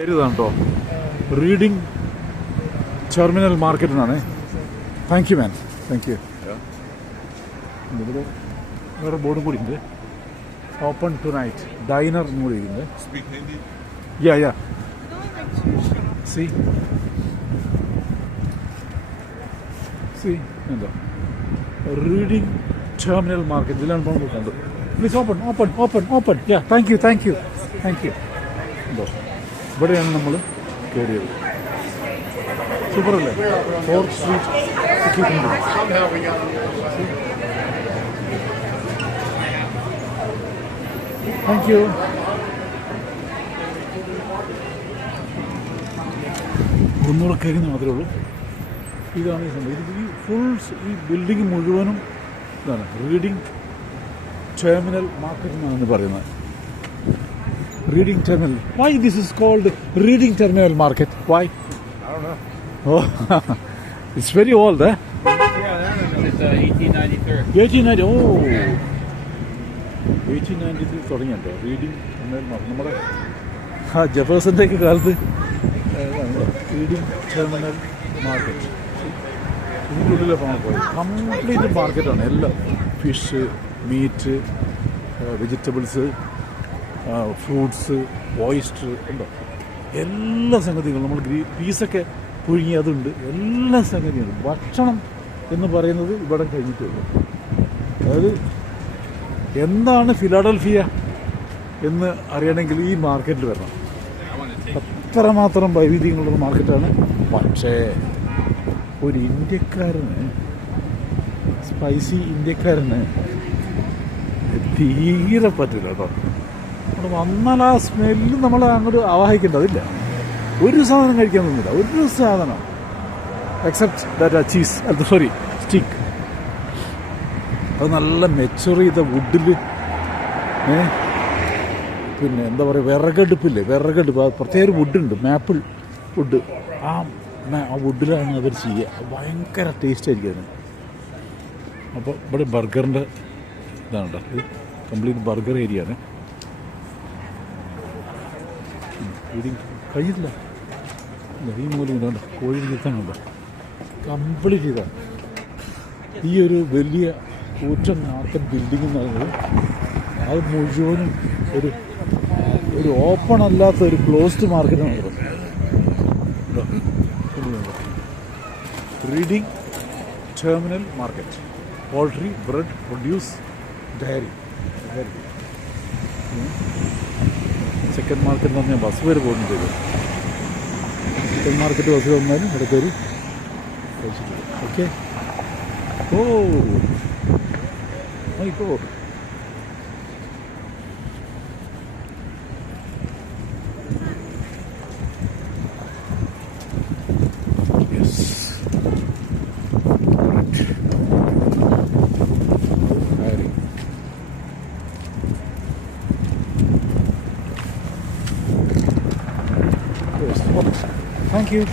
കേട്ടോ reading terminal market എന്നാണ്. Thank you man, thank you. ഇവിടെ വേറെ ബോർഡും കൂടി ഉണ്ട്, ഓപ്പൺ ടു നൈറ്റ് ഡൈനർ എന്ന് കൂടി ഇരിക്കുന്നത്. യാ സി എന്താ റീഡിംഗ് ടെർമിനൽ മാർക്കറ്റ് ഇതിലാണ് നമ്മൾ കണ്ടത്. Please open open open open. Yeah thank you thank you thank you. എന്തോ ഇവിടെയാണ് നമ്മൾ കയറിയത്. സൂപ്പറല്ലേ? 4th street thank you. ഒന്നുകൂടെ കയറി മാത്രമേ ഉള്ളൂ. ഇതാണ് ഈ സംഭവം. ഇത് ഈ ഫുൾ ഈ ബിൽഡിംഗ് മുഴുവനും ഇതാണ് റീഡിംഗ് ടെർമിനൽ മാർക്കറ്റ് എന്നാണ് പറയുന്നത്. Reading terminal. Why this is called Reading Terminal Market? Why? I don't know. Oh, it's very old, eh? Yeah, it's 1893. 1890. Oh, 1893 തുടങ്ങിയല്ലോ റീഡിംഗ് ടെർമിനൽ മാർക്കറ്റ്. നമ്മുടെ ജെഫേഴ്സൻ്റെ ഒക്കെ കാലത്ത് റീഡിംഗ് ടെർമിനൽ മാർക്കറ്റ്. ഇതിൻ്റെ ഉള്ളിലെ പോകാൻ പോയി കംപ്ലീറ്റ് മാർക്കറ്റാണ്. എല്ലാം fish, meat, vegetables, fruits, oyster ഉണ്ടോ, എല്ലാ സംഗതികളും. നമ്മൾ പീസൊക്കെ പുഴുങ്ങി അതുണ്ട്, എല്ലാ സംഗതിയുണ്ട്. ഭക്ഷണം എന്ന് പറയുന്നത് ഇവിടെ കഴിഞ്ഞിട്ടുള്ളൂ. അതായത് എന്താണ് ഫിലാഡൽഫിയ എന്ന് അറിയണമെങ്കിൽ ഈ മാർക്കറ്റിൽ വരണം. അത്രമാത്രം വൈവിധ്യങ്ങളുള്ള മാർക്കറ്റാണ്. പക്ഷേ ഒരു ഇന്ത്യക്കാരന്, സ്പൈസി ഇന്ത്യക്കാരന് തീരെ പറ്റില്ല കേട്ടോ. അവിടെ വന്നാൽ ആ സ്മെല്ല് നമ്മൾ അങ്ങോട്ട് ആവാഹിക്കേണ്ടതില്ല. ഒരു സാധനം കഴിക്കാൻ തോന്നില്ല, ഒരു സാധനം except that cheese, sorry stick. അത് നല്ല മെച്ചുർ ചെയ്ത വുഡിൽ, പിന്നെ എന്താ പറയുക, വിറകടുപ്പില്ലേ, വിറകടുപ്പ്. പ്രത്യേക വുഡുണ്ട്, മാപ്പിൾ വുഡ്. ആ വുഡിലാണ് അവർ ചെയ്യുക. ഭയങ്കര ടേസ്റ്റ് ആയിരിക്കും അതിന്. അപ്പോൾ ഇവിടെ ബർഗറിൻ്റെ ഇതാണ് കേട്ടോ. ഇത് കംപ്ലീറ്റ് ബർഗർ ഏരിയ ആണ്. കഴിഞ്ഞിട്ടില്ല. ഈ മൂലം ഇതുണ്ട്, കോഴി നിർത്താനുണ്ട്. കംപ്ലീറ്റ് ഇതാണ്. ഈ ഒരു വലിയ കൂറ്റൻ നാട്ടൻ ബിൽഡിംഗ് എന്ന് പറയുന്നത് അത് മുഴുവനും ഒരു ഓപ്പൺ അല്ലാത്ത ഒരു ക്ലോസ്ഡ് മാർക്കറ്റാണ് ഇവിടെ. Reading terminal market. Poultry, bread, produce, dairy. Second market എന്ന് പറഞ്ഞാൽ ബസ് വരെ പോകുന്നുണ്ട്. ഇത് സെക്കൻഡ് മാർക്കറ്റ് ബസ് വന്നാലും ഇവിടെ കയറി കഴിച്ചിട്ടുണ്ട്. Okay. Oh my god. Thank you.